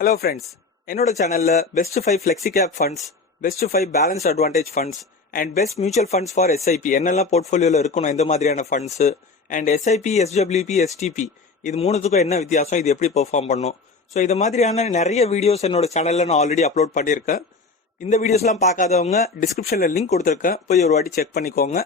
Hello friends, என்னோட சேனலில் best 5 flexi gap funds, best 5 balanced advantage funds and best mutual funds for SIP என்னெல்லாம் போர்ட்ஃபோலியோவில் இருக்கணும் இந்த மாதிரியான funds and SIP SWP STP இது மூணுத்துக்கும் என்ன வித்தியாசம், இது எப்படி பெர்ஃபார்ம் பண்ணும். ஸோ இது மாதிரியான நிறைய வீடியோஸ் என்னோட சேனலில் நான் ஆல்ரெடி அப்லோட் பண்ணியிருக்கேன். இந்த வீடியோஸ்லாம் பார்க்காதவங்க டிஸ்கிரிப்ஷனில் லிங்க் கொடுத்துருக்கேன், போய் ஒரு வாட்டி செக் பண்ணிக்கோங்க.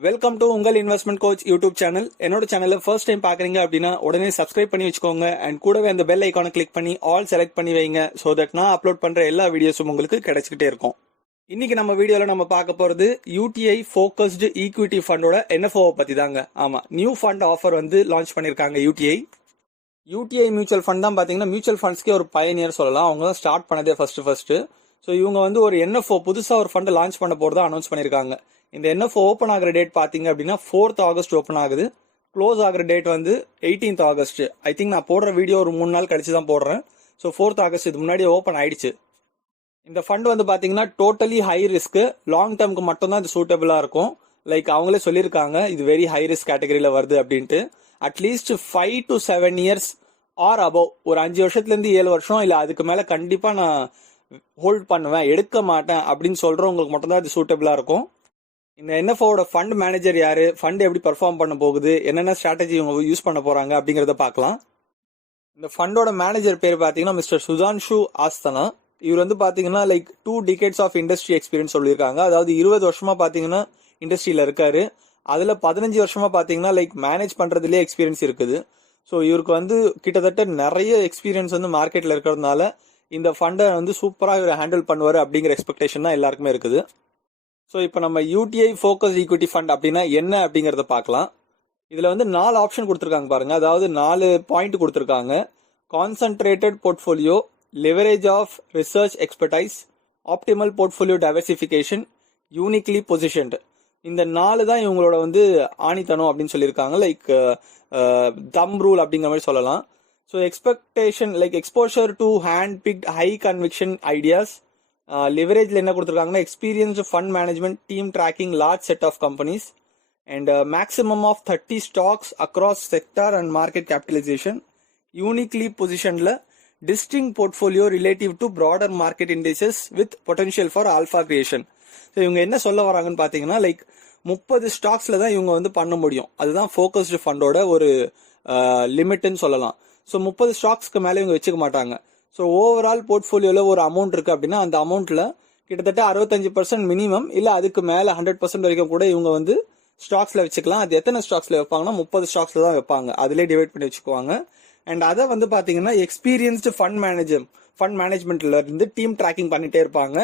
வெல்கம் டு உங்கள் இன்வெஸ்ட்மெண்ட் கோச் யூடியூப் சேனல். என்னோட சேனலை ஃபர்ஸ்ட் டைம் பாக்குறீங்க அப்படின்னா உடனே சப்ஸ்கிரைப் பண்ணி வச்சுக்கோங்க அண்ட் கூடவே அந்த பெல் ஐக்கானை கிளிக் பண்ணி ஆல் செலக்ட் பண்ணி வைங்க. ஸோ தட் நான் அப்லோட் பண்ற எல்லா வீடியோஸும் உங்களுக்கு கிடைச்சிக்கிட்டே இருக்கும். இன்னைக்கு நம்ம வீடியோல நம்ம பார்க்க போறது UTI ஃபோக்கஸ்டு ஈக்விட்டி ஃபண்டோட NFO பத்தி தாங்க. ஆமா, நியூ ஃபண்ட் ஆஃபர் வந்து லான்ச் பண்ணிருக்காங்க UTI மியூச்சுவல் ஃபண்ட் தான் பாத்தீங்கன்னா மியூச்சுவல் ஃபண்ட்ஸ்க்கே ஒரு பயனியர் சொல்லலாம். அவங்க தான் ஸ்டார்ட் பண்ணதே ஃபர்ஸ்ட். ஸோ இவங்க வந்து ஒரு NFO புதுசா ஒரு ஃபண்ட் லான்ச் பண்ண போறதா அனௌன்ஸ் பண்ணிருக்காங்க. இந்த NFO ஓப்பன் ஆகிற டேட் பாத்தீங்க அப்படின்னா 4th ஆகஸ்ட் ஓப்பன் ஆகுது. க்ளோஸ் ஆகிற டேட் வந்து 18th ஆகஸ்ட். ஐ திங்க் நான் போடுற வீடியோ ஒரு 3 நாள் கழிச்சு தான் போடுறேன். ஸோ 4th ஆகஸ்ட் இது முன்னாடி ஓப்பன் ஆயிடுச்சு. இந்த ஃபண்ட் வந்து பாத்தீங்கன்னா டோட்டலி ஹை ரிஸ்க், லாங் டேர்முக்கு மட்டும் தான் இது சூட்டபிளா இருக்கும். லைக் அவங்களே சொல்லியிருக்காங்க இது வெரி ஹை ரிஸ்க் கேட்டகரியில வருது அப்படின்ட்டு. At least 5 to 7 years or above, ஒரு 5 வருஷத்துல இருந்து 7 வருஷம் இல்ல அதுக்கு மேல கண்டிப்பா நான் ஹோல்ட் பண்ணுவேன், எடுக்க மாட்டேன் அப்படின்னு சொல்றவங்களுக்கு மட்டும் தான் இது சூட்டபிளா இருக்கும். இந்த NFOட ஃபண்ட் மேனேஜர் யாரு, ஃபண்ட் எப்படி பெர்ஃபார்ம் பண்ண போகுது, என்னென்ன ஸ்ட்ராட்டஜி இவங்க யூஸ் பண்ண போறாங்க அப்படிங்கறத பார்க்கலாம். இந்த ஃபண்டோட மேனேஜர் பேர் பாத்தீங்கன்னா மிஸ்டர் சுதான்ஷு ஆஸ்தனா. இவர் வந்து பாத்தீங்கன்னா like 2 decades of industry experience சொல்லியிருக்காங்க. அதாவது 20 வருஷமா பாத்தீங்கன்னா இண்டஸ்ட்ரியில இருக்காரு. அதுல 15 வருஷமா பாத்தீங்கன்னா லைக் மேனேஜ் பண்றதுலயே எக்ஸ்பீரியன்ஸ் இருக்குது. ஸோ இவருக்கு வந்து கிட்டத்தட்ட நிறைய எக்ஸ்பீரியன்ஸ் வந்து மார்க்கெட்ல இருக்கிறதுனால இந்த ஃபண்டை வந்து சூப்பரா இவர் ஹேண்டில் பண்ணுவாரு அப்படிங்கிற எக்ஸ்பெக்டேஷன் தான் எல்லாருக்குமே இருக்குது. ஸோ இப்போ நம்ம UTI ஃபோக்கஸ் ஈக்விட்டி ஃபண்ட் அப்படின்னா என்ன அப்படிங்கறத பார்க்கலாம். இதுல வந்து 4 ஆப்ஷன் கொடுத்துருக்காங்க பாருங்க. அதாவது 4 பாயிண்ட் கொடுத்துருக்காங்க. Concentrated portfolio, leverage of research expertise, optimal portfolio diversification, uniquely positioned. இந்த 4 தான் இவங்களோட வந்து ஆணித்தனம் அப்படின்னு சொல்லியிருக்காங்க. லைக் தம் ரூல் அப்படிங்கிற மாதிரி சொல்லலாம். So expectation like exposure to hand picked high conviction ideas. லிவரேஜ்ல என்ன கொடுத்துருக்காங்கன்னா experienced fund management team tracking large set of companies and maximum of 30 stocks across sector and market capitalisation. Uniquely பொசிஷன்ல distinct portfolio relative to broader market indexes with potential for alpha creation. So இவங்க என்ன சொல்ல வராங்கன்னு பாத்தீங்கன்னா like 30 ஸ்டாக்ஸ்ல தான் இவங்க வந்து பண்ண முடியும். அதுதான் ஃபோக்கஸ்டு ஃபண்டோட ஒரு லிமிட்னு சொல்லலாம். ஸோ 30 ஸ்டாக்ஸ்க்கு மேலே இவங்க வச்சுக்க மாட்டாங்க. ஸோ ஓவரால் போர்ட்ஃபோலியோல ஒரு அமௌண்ட் இருக்கு அப்படின்னா அந்த அமௌண்ட்ல கிட்டத்தட்ட 65% மினிமம் இல்ல அதுக்கு மேல 100% வரைக்கும் கூட இவங்க வந்து ஸ்டாக்ஸ்ல வச்சுக்கலாம். அது எத்தனை ஸ்டாக்ஸ்ல வைப்பாங்கன்னா 30 ஸ்டாக்ஸ்ல தான் வைப்பாங்க. அதிலே டிவைட் பண்ணி வச்சுக்குவாங்க. அண்ட் அதை வந்து பாத்தீங்கன்னா எக்ஸ்பீரியன்ஸ்டு ஃபண்ட் மேனேஜ்மெண்ட்ல இருந்து டீம் ட்ராக்கிங் பண்ணிட்டே இருப்பாங்க.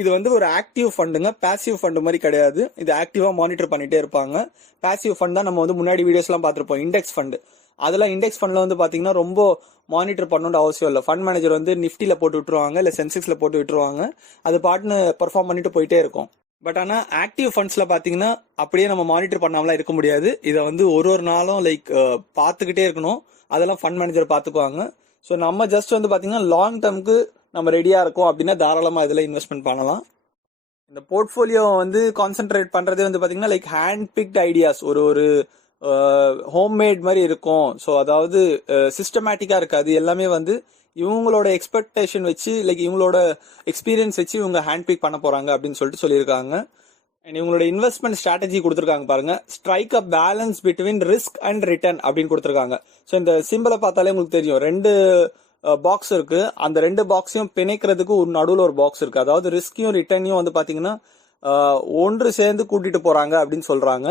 இது வந்து ஒரு ஆக்டிவ் ஃபண்டுங்க, பாசிவ் ஃபண்ட் மாதிரி கிடையாது. இது ஆக்டிவா மானிட்டர் பண்ணிட்டே இருப்பாங்க. பாசிவ் ஃபண்ட் தான் நம்ம வந்து முன்னாடி வீடியோஸ் எல்லாம் பார்த்திருப்போம், இண்டெக்ஸ் ஃபண்ட். அதெல்லாம் இண்டெக்ஸ் ஃபண்ட்ல வந்து பாத்தீங்கன்னா ரொம்ப மானிட்டர் பண்ணணும்னு அவசியம் இல்லை. ஃபண்ட் மேனேஜர் வந்து நிஃப்டில போட்டு விட்டுருவாங்க, இல்ல சென்செக்ஸ்ல போட்டு விட்டுருவாங்க. அது பாட்டுன்னு பெர்ஃபார்ம் பண்ணிட்டு போயிட்டே இருக்கும். பட் ஆனா ஆக்டிவ் ஃபண்ட்ஸ்ல பாத்தீங்கன்னா அப்படியே நம்ம மானிட்டர் பண்ணாமலாம் இருக்க முடியாது. இதை வந்து ஒரு நாளும் லைக் பாத்துக்கிட்டே இருக்கணும். அதெல்லாம் ஃபண்ட் மேனேஜர் பாத்துக்குவாங்க. ஸோ நம்ம ஜஸ்ட் வந்து பாத்தீங்கன்னா லாங் டேர்முக்கு நம்ம ரெடியா இருக்கோம் அப்படின்னா தாராளமா இதுல இன்வெஸ்ட்மெண்ட் பண்ணலாம். இந்த போர்ட்ஃபோலியோ வந்து கான்சென்ட்ரேட் பண்றதே வந்து பாத்தீங்கன்னா லைக் ஹேண்ட் பிக்ட் ஐடியாஸ், ஒரு ஹோம்மேட் மாதிரி இருக்கும். ஸோ அதாவது சிஸ்டமேட்டிக்கா இருக்காது. எல்லாமே வந்து இவங்களோட எக்ஸ்பெக்டேஷன் வச்சு லைக் இவங்களோட எக்ஸ்பீரியன்ஸ் வச்சு இவங்க ஹேண்ட் பிக் பண்ண போறாங்க அப்படின்னு சொல்லிட்டு சொல்லியிருக்காங்க. அண்ட் இவங்களோட இன்வெஸ்ட்மெண்ட் ஸ்ட்ராட்டஜி கொடுத்துருக்காங்க பாருங்க. Strike a balance between risk and return அப்படின்னு கொடுத்துருக்காங்க. ஸோ இந்த சிம்பிளை பார்த்தாலே உங்களுக்கு தெரியும், 2 பாக்ஸ் இருக்கு. அந்த 2 பாக்ஸையும் பிணைக்கிறதுக்கு ஒரு நடுவில் ஒரு பாக்ஸ் இருக்கு. அதாவது ரிஸ்கையும் ரிட்டர்னையும் வந்து பாத்தீங்கன்னா ஒன்று சேர்ந்து கூட்டிட்டு போறாங்க அப்படின்னு சொல்றாங்க.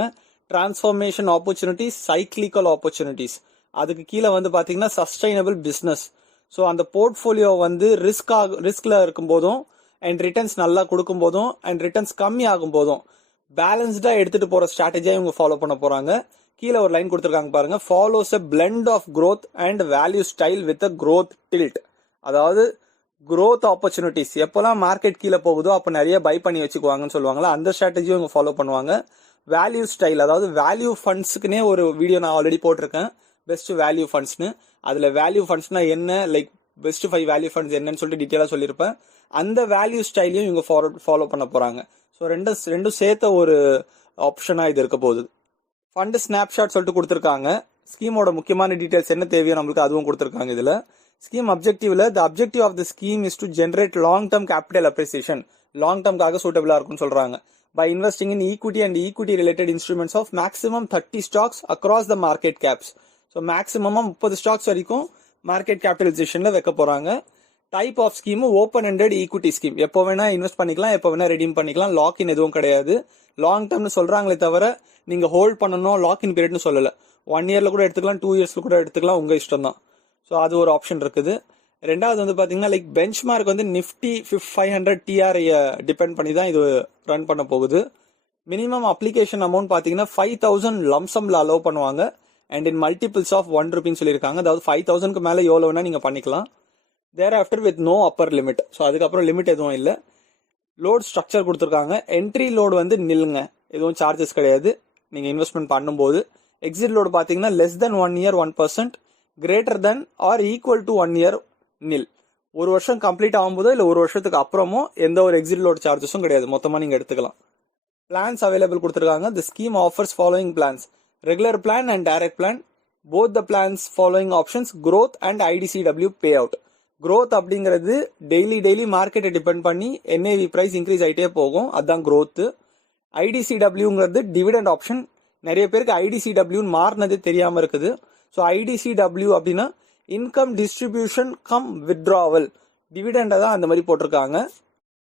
டிரான்ஸ்ஃபர்மேஷன் ஆப்பர்ச்சுனிட்டிஸ், சைக்ளிக்கல் ஆப்பர்ச்சுனிட்டிஸ், அதுக்கு கீழே வந்து பாத்தீங்கன்னா சஸ்டைனபிள் பிசினஸ். ஸோ அந்த போர்ட்ஃபோலியோ வந்து ரிஸ்க்ல இருக்கும் போதும் அண்ட் ரிட்டர்ன்ஸ் நல்லா கொடுக்கும் போதும் அண்ட் ரிட்டர்ன்ஸ் கம்மி ஆகும் போதும் பேலன்ஸ்டா எடுத்துட்டு போற ஸ்ட்ராட்டஜியா இவங்க ஃபாலோ பண்ண போறாங்க. கீழே ஒரு லைன் கொடுத்துருக்காங்க பாருங்க. Follows a blend of growth and value style with a growth tilt. அதாவது growth opportunities எப்பெல்லாம் மார்க்கெட் கீழே போகுதோ அப்ப நிறைய பை பண்ணி வச்சுக்குவாங்கன்னு சொல்லுவாங்களா, அந்த ஸ்ட்ராட்டஜியும் இவங்க ஃபாலோ பண்ணுவாங்க. வேல்யூ ஸ்டைல், அதாவது வேல்யூ ஃபண்ட்ஸ்க்குனே ஒரு வீடியோ நான் ஆல்ரெடி போட்டிருக்கேன், பெஸ்ட் வேல்யூ ஃபண்ட்ஸ்னு. அதுல வேல்யூ ஃபண்ட்ஸ்னா என்ன, லைக் பெஸ்ட் 5 வேல்யூ ஃபண்ட்ஸ் என்னன்னு சொல்லிட்டு டீட்டெயிலா சொல்லியிருப்பேன். அந்த வேல்யூ ஸ்டைலையும் இவங்க ஃபாலோ பண்ண போறாங்க. ஸோ ரெண்டும் சேர்த்த ஒரு ஆப்ஷனா இது இருக்க போகுது. ஃபண்ட் ஸ்னாப்ஷாட் சொல்லிட்டு கொடுத்துருக்காங்க. ஸ்கீமோட முக்கியமான டீடைல்ஸ் என்ன தேவையோ நம்மளுக்கு அதுவும் கொடுத்துருக்காங்க. இதுல scheme அப்ஜெக்டிவ்ல the objective of the scheme is to generate long term capital appreciation. Long டர்ம்காக சூட்டபிளா இருக்கும்னு சொல்றாங்க. By investing in equity and equity related instruments of maximum 30 stocks across the market caps. So maximum 30 stocks வரைக்கும் market capitalizationல வைக்க போறாங்க. Type of scheme open ended equity scheme. எப்போ வேணா இன்வெஸ்ட் பண்ணிக்கலாம், எப்போ வேணா ரெடீம் பண்ணிக்கலாம். லாக்இன் எதுவும் கிடையாது. லாங் டர்ம்னு சொல்றாங்களே தவிர நீங்க ஹோல்ட் பண்ணணும் லாக்இன் பீரியட்னு சொல்லல. 1 இயர்ல கூட எடுத்துக்கலாம், 2 இயர்ஸ்ல கூட எடுத்துக்கலாம், உங்க இஷ்டம் தான். ஸோ அது ஒரு ஆப்ஷன் இருக்குது. ரெண்டாவது வந்து பாத்தீங்கன்னா லைக் பெஞ்ச் மார்க் வந்து நிஃப்டி 500 டிஆர்ஐ டிபெண்ட் பண்ணி தான் இது ரன் பண்ண போகுது. மினிமம் அப்ளிகேஷன் அமௌண்ட் பாத்தீங்கன்னா 5000 லம்சம்ல அலோவ் பண்ணுவாங்க. அண்ட் இன் மல்டிபிள்ஸ் ஆஃப் 1 ரூபின்னு சொல்லியிருக்காங்க. அதாவது 5000க்கு மேல எவ்வளவு வேணா நீங்க பண்ணிக்கலாம். There after with no upper limit. So அதுக்கப்புறம் லிமிட் எதுவும் இல்லை. லோட் ஸ்ட்ரக்சர் கொடுத்துருக்காங்க. என்ட்ரி லோடு வந்து நில்லுங்க, எதுவும் சார்ஜஸ் கிடையாது நீங்க இன்வெஸ்ட்மெண்ட் பண்ணும்போது. எக்ஸிட் லோடு பாத்தீங்கன்னா less then 1 year 1%, greater then or equal to 1 year nil. ஒரு வருஷம் கம்ப்ளீட் ஆகும்போதோ இல்லை ஒரு வருஷத்துக்கு அப்புறமும் எந்த ஒரு எக்ஸிட் லோட் சார்ஜஸும் கிடையாது, மொத்தமா நீங்க எடுத்துக்கலாம். பிளான்ஸ் அவைலபிள் கொடுத்துருக்காங்க. The scheme offers following plans: regular plan and direct plan. Both the plans following options growth and IDCW pay out. growth அப்படிங்கிறது டெய்லி மார்க்கெட்டை டிபெண்ட் பண்ணி NAV பிரைஸ் இன்க்ரீஸ் ஆகிட்டே போகும், அதுதான் growth. IDCWங்கிறது dividend option. நிறைய பேருக்கு IDCW மாறினதே தெரியாம இருக்குது. ஸோ IDCW அப்படின்னா இன்கம் டிஸ்ட்ரிபியூஷன் கம் வித்ட்ராவல். டிவிடெண்டை தான் அந்த மாதிரி போட்டிருக்காங்க.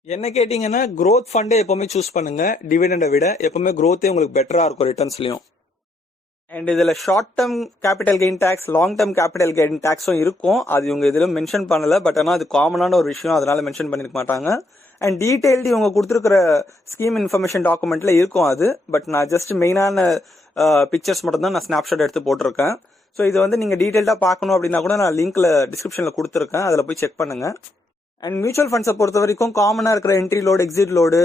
என்ன கேட்டீங்கன்னா growth ஃபண்டே எப்பவுமே சூஸ் பண்ணுங்க டிவிடெண்டை விட. எப்பவுமே growthே உங்களுக்கு பெட்டரா இருக்கும் ரிட்டர்ன்ஸ்லயும். அண்ட் இதுல short term capital gain tax, long term capital gain டேக்ஸும் இருக்கும். அது இவங்க இதுல மென்ஷன் பண்ணல, பட் ஆனால் அது காமனான ஒரு விஷயம், அதனால மென்ஷன் பண்ணிருக்க மாட்டாங்க. அண்ட் டீடைல்டு இவங்க கொடுத்துருக்கிற ஸ்கீம் இன்ஃபர்மேஷன் டாக்குமெண்ட்ல இருக்கும் அது. பட் நான் ஜஸ்ட் மெயினான பிக்சர்ஸ் மட்டும் தான் நான் ஸ்னாப்ஷாட் எடுத்து போட்டிருக்கேன். ஸோ இது வந்து நீங்க டீடைல்டா பார்க்கணும் அப்படின்னா கூட நான் லிங்க்ல டிஸ்கிரிப்ஷன்ல கொடுத்துருக்கேன், அதில் போய் செக் பண்ணுங்க. அண்ட் மியூச்சுவல் ஃபண்ட்ஸை பொறுத்த வரைக்கும் காமனா இருக்கிற entry load, exit load,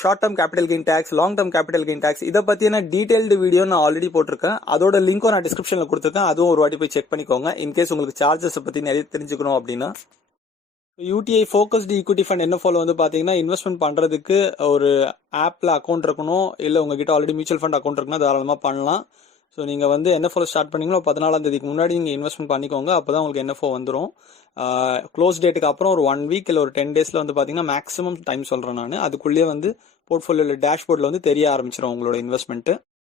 short term capital gain tax, long term capital gain tax, இதை பத்தியான டீடைல்டு வீடியோ நான் ஆல்ரெடி போட்டிருக்கேன். அதோட லிங்க்கும் நான் டிஸ்கிரிப்ஷன்ல கொடுத்துருக்கேன், அதுவும் ஒரு வாட்டி போய் செக் பண்ணிக்கோங்க. இன்கேஸ் உங்களுக்கு சார்ஜஸ் பத்தி நிறைய தெரிஞ்சுக்கணும் அப்படின்னா. UTI focused equity fund NFO வந்து பாத்தீங்கன்னா இன்வெஸ்ட்மெண்ட் பண்றதுக்கு ஒரு ஆப்ல அக்கௌண்ட் இருக்கணும், இல்ல உங்ககிட்ட ஆல்ரெடி மியூச்சுவல் ஃபண்ட் அக்கௌண்ட் இருக்குன்னா தாராளமா பண்ணலாம். ஸோ நீங்க வந்து NFO ஸ்டார்ட் பண்ணீங்களோ 14ஆம் தேதிக்கு முன்னாடி நீங்க இன்வெஸ்ட்மெண்ட் பண்ணிக்கோங்க, அப்பதான் உங்களுக்கு NFO வந்துடும். க்ளோஸ் டேட்டுக்கு அப்புறம் ஒரு 1 வீக் இல்லை ஒரு 10 டேஸ்ல வந்து பாத்தீங்கன்னா மேக்ஸிமம் டைம் சொல்றேன் நான். அதுக்குள்ளேயே வந்து போர்ட்ஃபோலியோல டேஷ்போர்ட்ல வந்து தெரிய ஆரம்பிச்சிடும் உங்களோட இன்வெஸ்ட்மெண்ட்.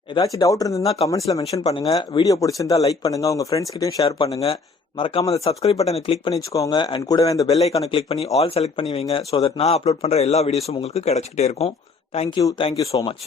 ஏதாச்சும் டவுட் இருந்ததுன்னா கமெண்ட்ஸ்ல மென்ஷன் பண்ணுங்க. வீடியோ பிடிச்சிருந்தா லைக் பண்ணுங்க, உங்க ஃப்ரெண்ட்ஸ் கிட்டயும் ஷேர் பண்ணுங்க. மறக்காம அந்த சப்ஸ்கிரைப் பட்டனை கிளிக் பண்ணி வச்சுக்கோங்க. அண்ட் கூடவே அந்த பெல் ஐக்கானை கிளிக் பண்ணி ஆல் செலக்ட் பண்ணி வைங்க. ஸோ தட் நான் அப்லோட் பண்ற எல்லா வீடியோஸும் உங்களுக்கு கிடைச்சிட்டே இருக்கும். Thank you so much.